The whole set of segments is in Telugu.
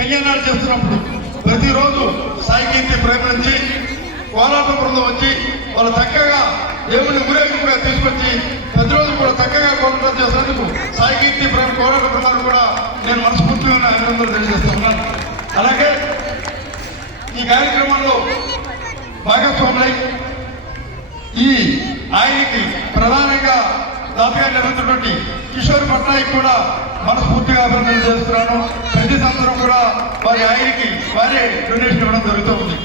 కళ్యాణాలు చేస్తున్నప్పుడు ప్రతిరోజు సాయికీర్తి ప్రేమ నుంచి కోలాట బృందం వచ్చి వాళ్ళు చక్కగా దేవుని ఊరేగింపుగా తీసుకొచ్చి ప్రతిరోజు కూడా చక్కగా కోలాటం చేసేందుకు సాయికీర్తి ప్రేమ కోలాట బృందాన్ని కూడా నేను మనస్ఫూర్తిగా అభినందనలు తెలియజేస్తున్నాను అలాగే ఈ కార్యక్రమంలో భాగస్వాములై ఈ ఆయనకి ప్రధానంగా దాతగా నిర్వహించినటువంటి కిషోర్ పట్నాయక్ కూడా మనస్ఫూర్తిగా అభినందనలు చేస్తున్నాను. వారి ఆయనకి వారే డొనేషన్ ఇవ్వడం జరుగుతుంది.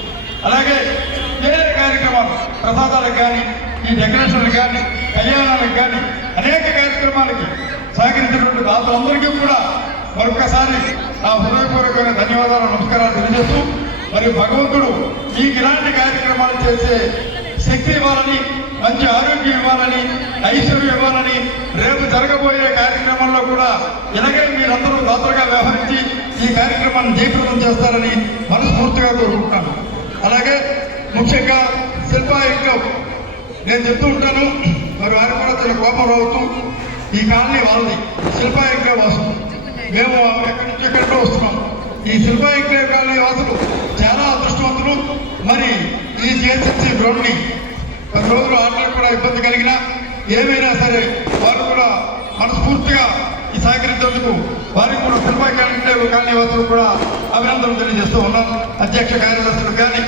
అలాగే వేరే కార్యక్రమాలు ప్రసాదాలకు కానీ ఈ డెకరేషన్లకు కానీ కళ్యాణాలకు కానీ అనేక కార్యక్రమాలకి సహకరించినటువంటి దాతలందరికీ కూడా మరొకసారి నా హృదయపూర్వకమైన ధన్యవాదాలు నమస్కారాలు తెలియజేస్తూ మరి భగవంతుడు మీకు ఇలాంటి కార్యక్రమాలు చేసే శక్తి ఇవ్వాలని మంచి ఆరోగ్యం ఇవ్వాలని ఐశ్వర్యం ఇవ్వాలని రేపు జరగబోయే కార్యక్రమంలో కూడా ఇలాగే మీరందరూ దాతలుగా వ్యవహరించి ఈ కార్యక్రమం కార్యక్రమాన్ని జయప్రదం చేస్తారని మనస్ఫూర్తిగా కోరుకుంటాను అలాగే ముఖ్యంగా శిల్పా ఇంట్లో నేను చెప్తూ ఉంటాను మరి వారు కూడా చిన్న కోపం రావచ్చు ఈ కాలనీ వాళ్ళది శిల్పా ఇంట్లో వాసులు. మేము ఎక్కడి నుంచి ఎక్కడికో వస్తున్నాం. ఈ శిల్పా ఇంట్లో కాలనీ వాసులు చాలా అదృష్టవంతులు. మరి ఈ జిహెచ్ఎంసీ గ్రౌండ్ని పది రోజులు ఆటలకు కూడా ఇబ్బంది కలిగినా ఏమైనా సరే వారు కూడా మనస్ఫూర్తిగా ఈ సహకరించేందుకు వారికి కూడా శిల్పా కూడా అభినందనలు తెలియజేస్తూ ఉన్నాను అధ్యక్ష కార్యదర్శులు కానీ